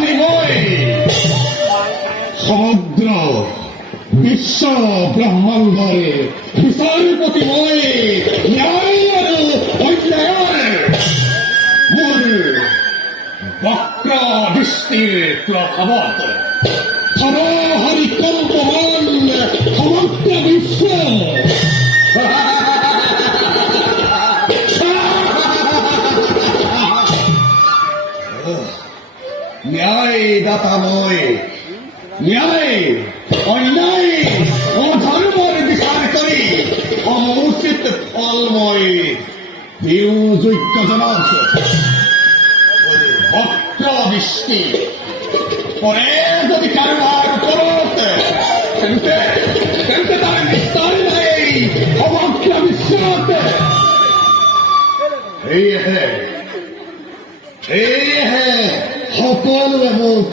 আমি মই সমগ্র বিশ্ব ব্ৰহ্মাণ্ডৰে বিচাৰপতি মই ন্যায় আৰু অন্যায়ৰ মোৰ বক্ৰ দৃষ্টিৰ প্ৰভাৱত সৰহৰি কম্পমান সমগ্ৰ বিশ্ব ন্যায় দাতা মই ন্যায় অন্যায় অধৰ্মৰ বিচাৰ কৰি সমুচিত ফল মই দিওঁ যোগ্যজনক বক্ৰ দৃষ্টি পৰে যদি কাৰোবাৰ ওপৰত তেন্তে তাৰ নিস্তাৰ নাই সমগ্ৰ বিশ্বত সেয়েহে সকলোৱে মোক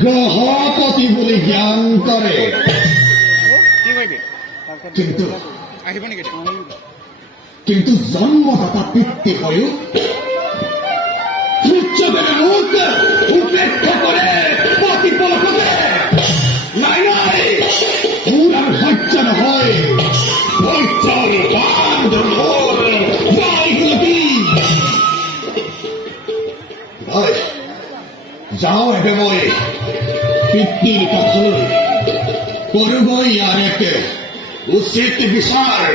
গ্ৰহপতি বুলি জ্ঞান কৰে কিন্তু জন্মদাতা পিতৃ হৈও সূৰ্যদেৱে মোক উপেক্ষা কৰে প্ৰতিপলকতে নাই নাই মোৰ আৰু সহ্য নহয় ধৈৰ্যৰ বান্ধ মোৰ জয় গুলতি যাওঁ এবে মই পিতৃৰ কাষলৈ কৰোঁগৈ ইয়াৰ এক উচিত বিচাৰ